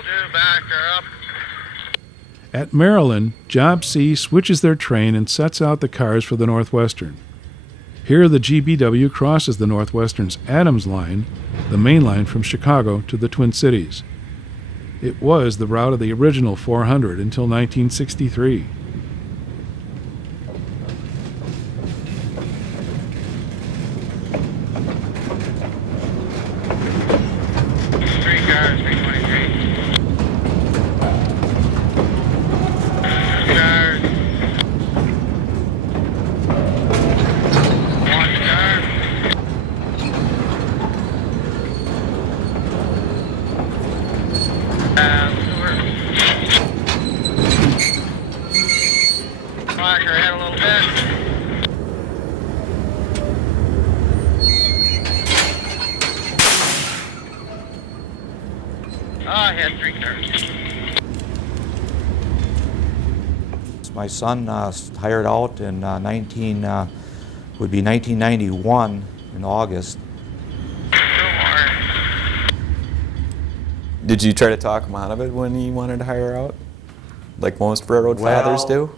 Will do. Back her up. At Merrillan, Job C switches their train and sets out the cars for the Northwestern. Here the GBW crosses the Northwestern's Adams Line, the main line from Chicago to the Twin Cities. It was the route of the original 400 until 1963. Slack her head a little bit. I had 3 cars. My son hired out in would be 1991 in August. Did you try to talk him out of it when he wanted to hire out? Like most railroad fathers do?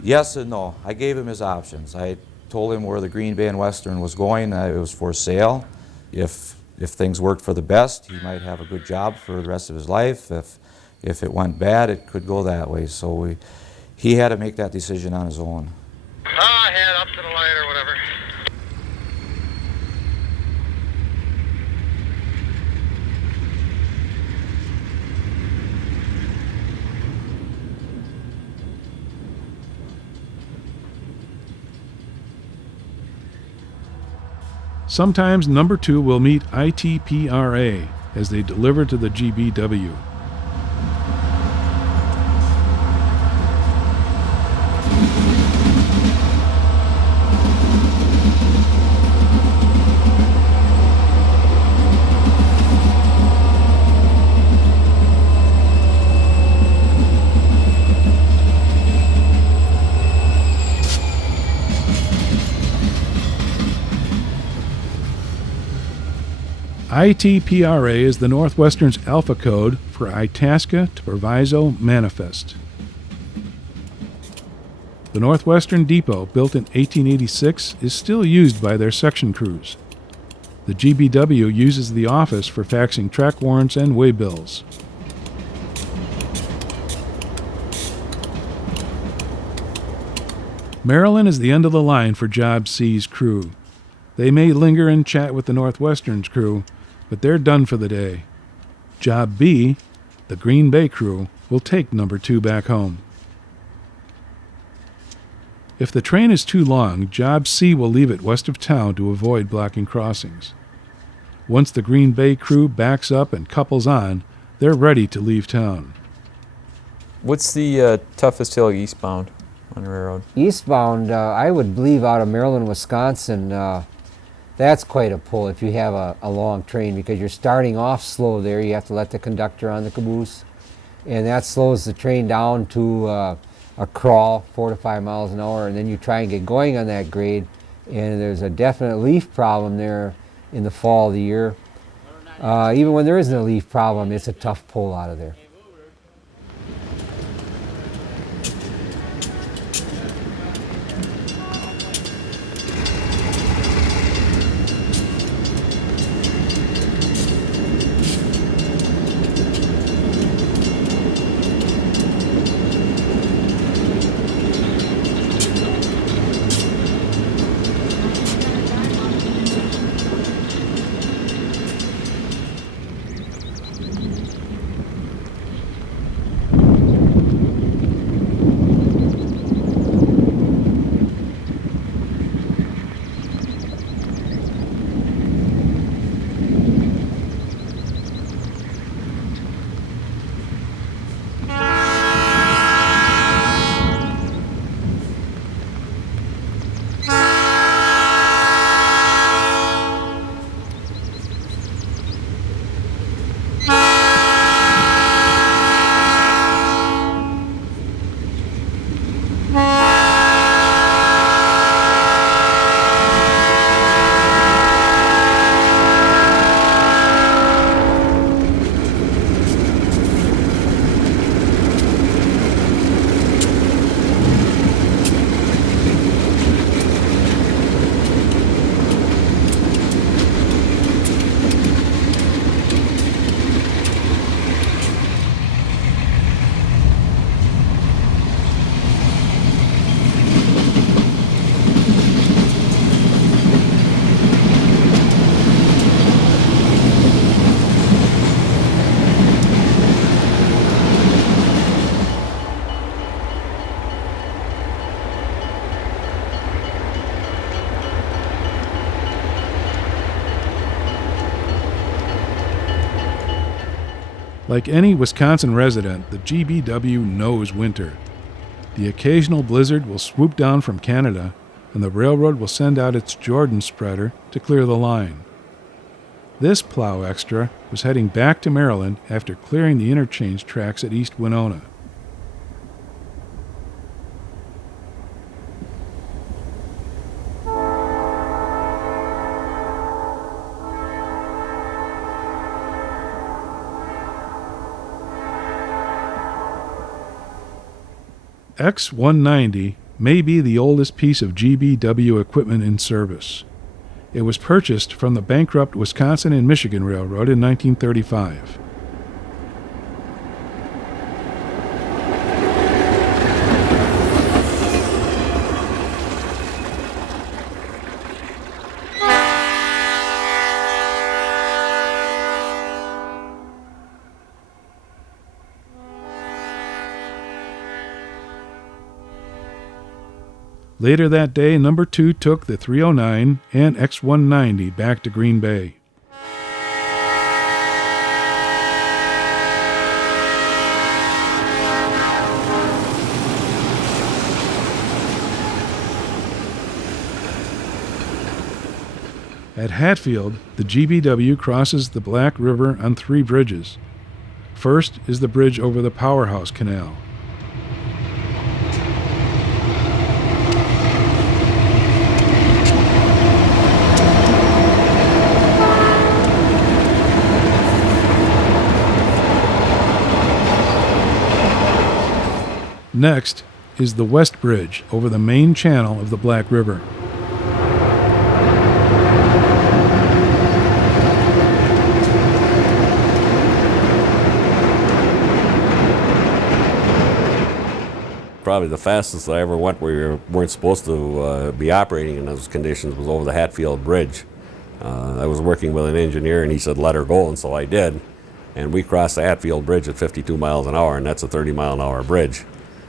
Yes and no. I gave him his options. I told him where the Green Bay and Western was going. It was for sale. If things worked for the best, he might have a good job for the rest of his life. If it went bad, it could go that way. So he had to make that decision on his own. Head up to the light or whatever. Sometimes number 2 will meet ITPRA as they deliver to the GBW. ITPRA is the Northwestern's alpha code for Itasca to Proviso Manifest. The Northwestern Depot, built in 1886, is still used by their section crews. The GBW uses the office for faxing track warrants and waybills. Merrillan is the end of the line for Job C's crew. They may linger and chat with the Northwestern's crew, but they're done for the day. Job B, the Green Bay crew, will take number 2 back home. If the train is too long, Job C will leave it west of town to avoid blocking crossings. Once the Green Bay crew backs up and couples on, they're ready to leave town. What's the toughest hill eastbound on the railroad? Eastbound, I would believe out of Merrillan, Wisconsin, that's quite a pull if you have a long train, because you're starting off slow there. You have to let the conductor on the caboose, and that slows the train down to a crawl, 4 to 5 miles an hour, and then you try and get going on that grade, and there's a definite leaf problem there in the fall of the year. Even when there isn't a leaf problem, it's a tough pull out of there. Like any Wisconsin resident, the GBW knows winter. The occasional blizzard will swoop down from Canada, and the railroad will send out its Jordan spreader to clear the line. This plow extra was heading back to Merrillan after clearing the interchange tracks at East Winona. X190 may be the oldest piece of GBW equipment in service. It was purchased from the bankrupt Wisconsin and Michigan Railroad in 1935. Later that day, Number 2 took the 309 and X190 back to Green Bay. At Hatfield, the GBW crosses the Black River on 3 bridges. First is the bridge over the Powerhouse Canal. Next is the West Bridge over the main channel of the Black River. Probably the fastest I ever went where we weren't supposed to be operating in those conditions was over the Hatfield Bridge. I was working with an engineer and he said let her go, and so I did. And we crossed the Hatfield Bridge at 52 miles an hour, and that's a 30-mile-an-hour bridge.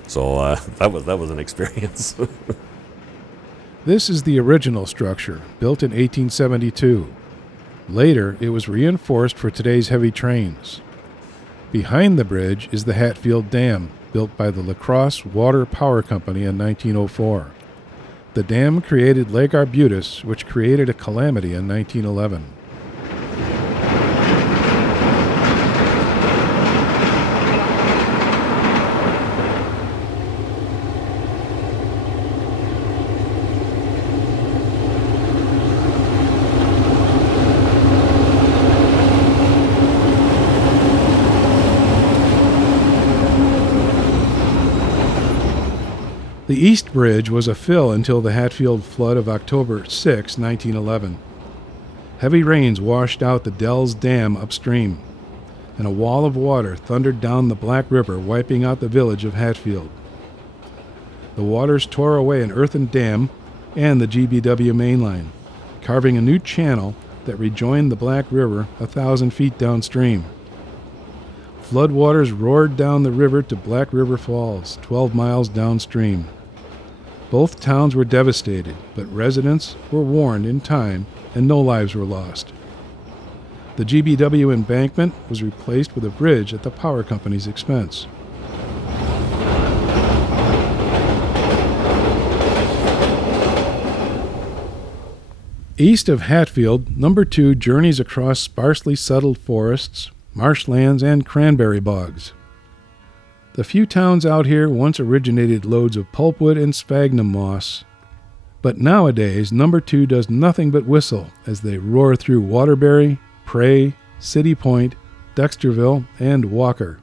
So that was an experience. This is the original structure, built in 1872. Later, it was reinforced for today's heavy trains. Behind the bridge is the Hatfield Dam, built by the La Crosse Water Power Company in 1904. The dam created Lake Arbutus, which created a calamity in 1911. The East Bridge was a fill until the Hatfield flood of October 6, 1911. Heavy rains washed out the Dells Dam upstream, and a wall of water thundered down the Black River, wiping out the village of Hatfield. The waters tore away an earthen dam and the GBW mainline, carving a new channel that rejoined the Black River 1,000 feet downstream. Floodwaters roared down the river to Black River Falls, 12 miles downstream. Both towns were devastated, but residents were warned in time and no lives were lost. The GBW embankment was replaced with a bridge at the power company's expense. East of Hatfield, Number 2 journeys across sparsely settled forests, marshlands, and cranberry bogs. The few towns out here once originated loads of pulpwood and sphagnum moss, but nowadays Number 2 does nothing but whistle as they roar through Waterbury, Prey, City Point, Dexterville, and Walker.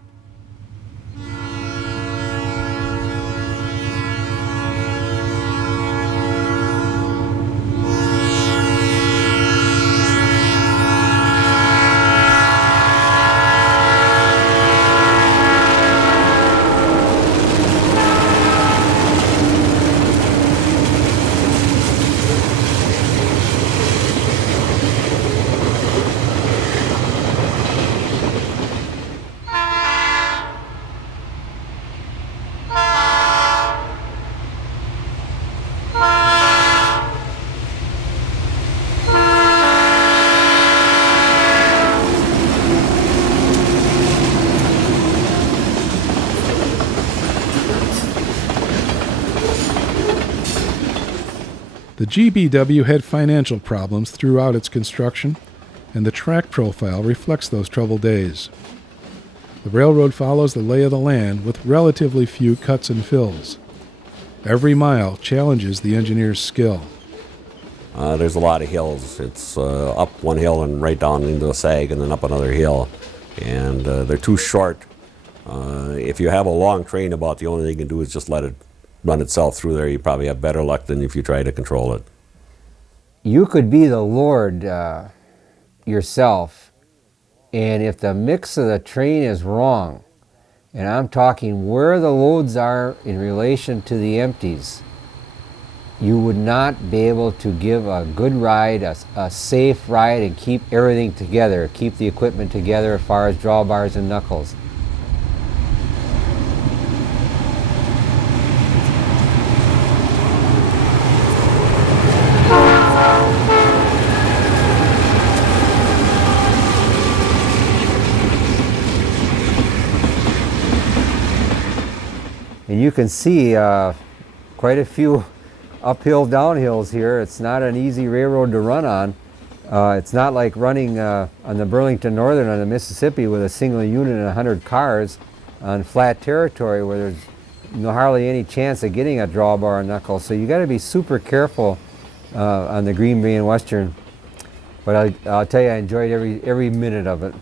The GBW had financial problems throughout its construction, and the track profile reflects those troubled days. The railroad follows the lay of the land with relatively few cuts and fills. Every mile challenges the engineer's skill. There's a lot of hills. It's up one hill and right down into a sag and then up another hill. And they're too short. If you have a long train, about the only thing you can do is just let it run itself through there. You probably have better luck than if you try to control it. You could be the Lord yourself, and if the mix of the train is wrong, and I'm talking where the loads are in relation to the empties, you would not be able to give a good ride, a safe ride, and keep everything together, keep the equipment together as far as drawbars and knuckles. And you can see quite a few uphill downhills here. It's not an easy railroad to run on. It's not like running on the Burlington Northern on the Mississippi with a single unit and 100 cars on flat territory where there's hardly any chance of getting a drawbar or knuckle. So you got to be super careful on the Green Bay and Western. But I'll tell you, I enjoyed every minute of it.